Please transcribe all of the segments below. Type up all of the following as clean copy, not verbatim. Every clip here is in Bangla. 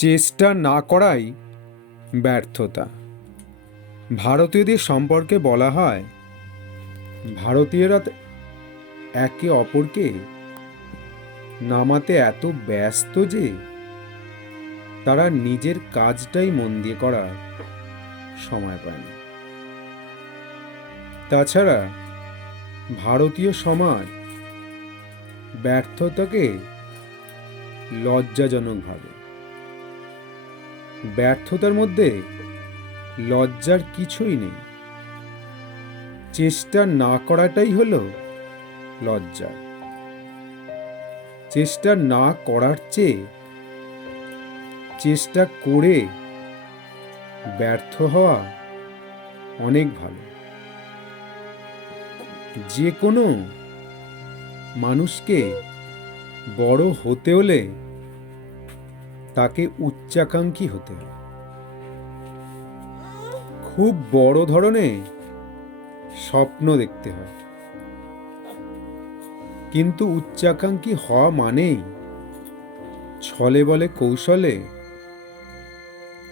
চেষ্টা না করাই ব্যর্থতা। ভারতীয়দের সম্পর্কে বলা হয়, ভারতীয়রা একে অপরকে নামাতে এত ব্যস্ত যে তারা নিজের কাজটাই মন দিয়ে করার সময় পায় না। তাছাড়া ভারতীয় সমাজ ব্যর্থতাকে লজ্জাজনক ভাবে। ব্যর্থতার মধ্যে লজ্জার কিছুই নেই। চেষ্টা না করাটাই হলো লজ্জা। চেষ্টা না করার চেয়ে চেষ্টা করে ব্যর্থ হওয়া অনেক ভালো। যে কোনো মানুষকে বড় হতে হলে তাকে উচ্চাকাঙ্ক্ষী হতে হয়। খুব বড় ধরনের স্বপ্ন দেখতে হয়। কিন্তু উচ্চাকাঙ্ক্ষী হওয়া মানেই ছলে বলে কৌশলে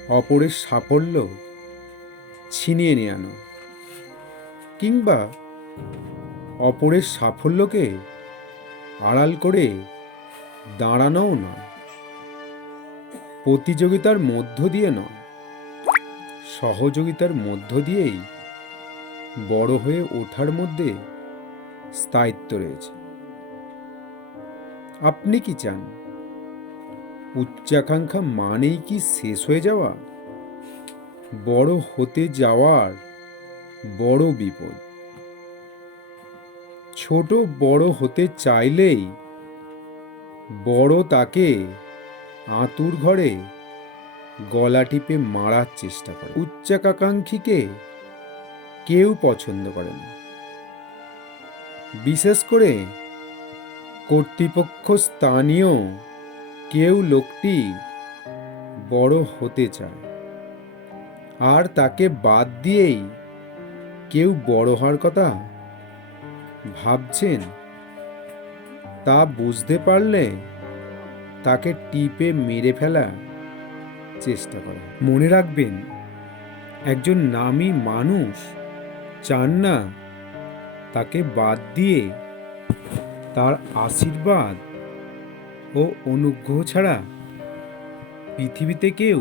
অপরের সাফল্য ছিনিয়ে নিয়ে আনো, কিংবা অপরের সাফল্যকে আড়াল করে দাঁড়ানোও নয়। প্রতিযোগিতার মধ্য দিয়ে নয়, সহযোগিতার মধ্য দিয়েই বড় হয়ে ওঠার মধ্যে স্থায়িত্ব রয়েছে। আপনি কি চান? উচ্চাকাঙ্ক্ষা মানেই কি শেষ হয়ে যাওয়া? বড় হতে যাওয়ার বড় বিপদ। ছোট বড় হতে চাইলেই বড় তাকে আঁতুর ঘরে গলা টিপে মারার চেষ্টা করে। উচ্চাকাঙ্ক্ষীকে কেউ পছন্দ করে না। বিশেষ করে কর্তৃপক্ষ স্থানীয় কেউ লোকটি বড় হতে চায়, আর তাকে বাদ দিয়েই কেউ বড় হওয়ার কথা ভাবছেন, তা বুঝতে পারলে তাকে টিপে মেরে ফেলার চেষ্টা করে। মনে রাখবেন, একজন নামী মানুষ চান না তাকে বাদ দিয়ে তার আশীর্বাদ ও অনুগ্রহ ছাড়া পৃথিবীতে কেউ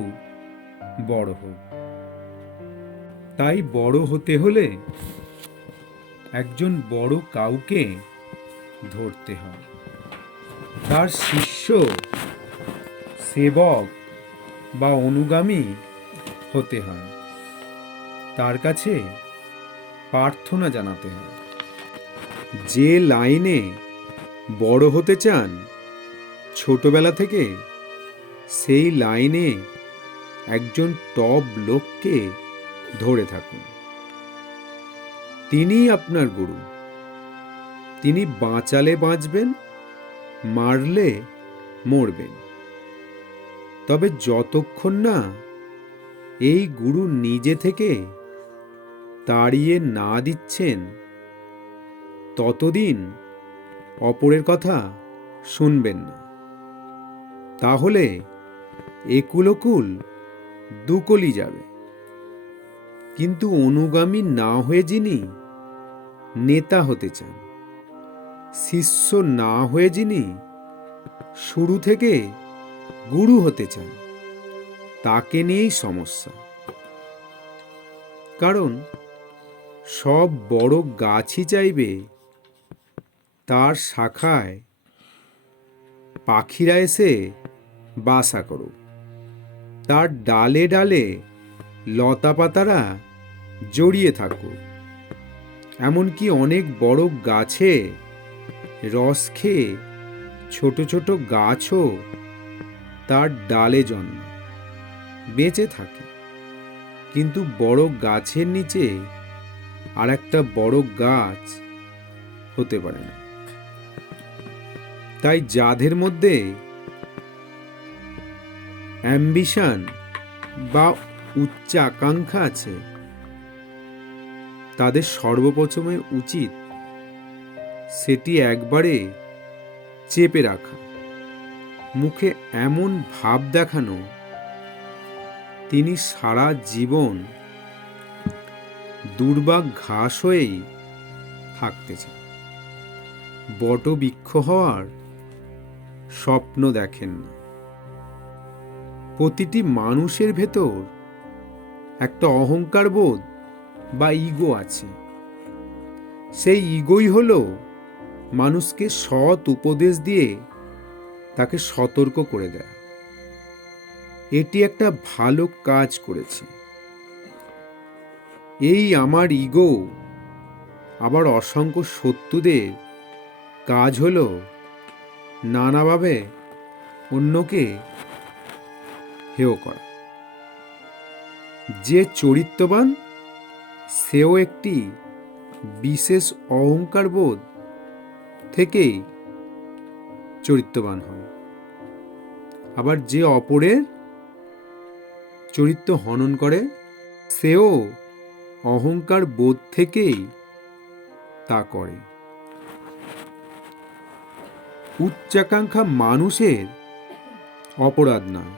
বড় হোক। তাই বড় হতে হলে একজন বড় কাউকে ধরতে হয়। তার শিষ্য, সেবক বা অনুগামী হতে হয়। তার কাছে প্রার্থনা জানাতে হয়। যে লাইনে বড় হতে চান ছোটবেলা থেকে, সেই লাইনে একজন টপ লোককে ধরে থাকুন। তিনিই আপনার গুরু। তিনি বাঁচালে বাঁচবেন, মারলে মরবেন। তবে যতক্ষণ না এই গুরু নিজে থেকে তাড়িয়ে না দিচ্ছেন, ততদিন অপরের কথা শুনবেন না। তাহলে একুলকুল দুকলি যাবে। কিন্তু অনুগামী না হয়ে যিনি নেতা হতে চান, শিষ্য না হয়ে যিনি শুরু থেকে গুরু হতে চান, তাকে নিয়েই সমস্যা। কারণ সব বড় গাছই চাইবে তার শাখায় পাখিরা এসে বাসা করুক, তার ডালে ডালে লতা পাতারা জড়িয়ে থাকুক। এমনকি অনেক বড় গাছে রস খেয়ে ছোট ছোট গাছও তার ডালে জন্মায়, বেঁচে থাকে। কিন্তু বড় গাছের নিচে আর একটা বড় গাছ হতে পারে না। তাই যাদের মধ্যে অ্যাম্বিশন বা উচ্চাকাঙ্ক্ষা আছে, তাদের সর্বপ্রথমে উচিত সেটি একবারে চেপে রাখা। মুখে এমন ভাব দেখানো তিনি সারা জীবন দুর্বাগ ঘাস হয়েই থাকতে চান। বটবৃক্ষ হওয়ার স্বপ্ন দেখেন না। প্রতিটি মানুষের ভেতর একটা অহংকার বোধ বা ইগো আছে। সেই ইগোই হলো মানুষকে সৎ উপদেশ দিয়ে তাকে সতর্ক করে দেয়। এটি একটা ভালো কাজ করেছে। এই আমার ইগো আবার অসংখ্য শত্রুদের কাজ হলো নানাভাবে অন্যকে হেয় করা। যে চরিত্রবান সেও একটি বিশেষ অহংকার বোধ থেকেই চরিত্রবান হয়। আবার যে অপরের চরিত্র হনন করে সেও অহংকার বোধ থেকেই তা করে। উচ্চাকাঙ্ক্ষা মানুষের অপরাধ নয়,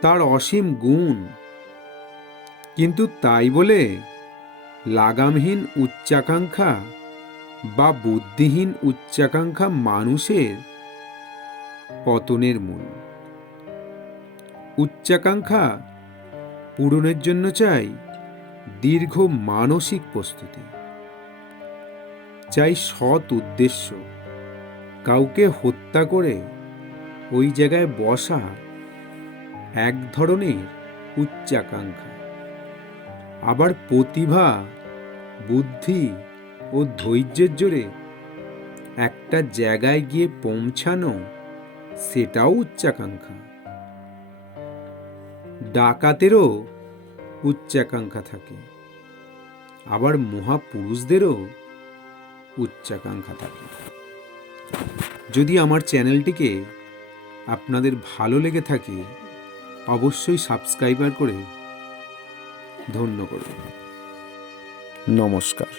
তার অসীম গুণ। কিন্তু তাই বলে লাগামহীন উচ্চাকাঙ্ক্ষা বা বুদ্ধিহীন উচ্চাকাঙ্ক্ষা মানুষের পতনের মূল। উচ্চাকাঙ্ক্ষা পূরণের জন্য চাই দীর্ঘ মানসিক প্রস্তুতি, চাই সৎ উদ্দেশ্য। কাউকে হত্যা করে ওই জায়গায় বসা এক ধরনের উচ্চাকাঙ্ক্ষা। আবার প্রতিভা, বুদ্ধি ও ধৈর্যের জোরে একটা জায়গায় গিয়ে পৌঁছানো, সেটাও উচ্চাকাঙ্ক্ষা। ডাকাতেরও উচ্চাকাঙ্ক্ষা থাকে, আবার মহাপুরুষদেরও উচ্চাকাঙ্ক্ষা থাকে। যদি আমার চ্যানেলটিকে আপনাদের ভালো লেগে থাকে অবশ্যই সাবস্ক্রাইব করে ধন্য করুন। নমস্কার।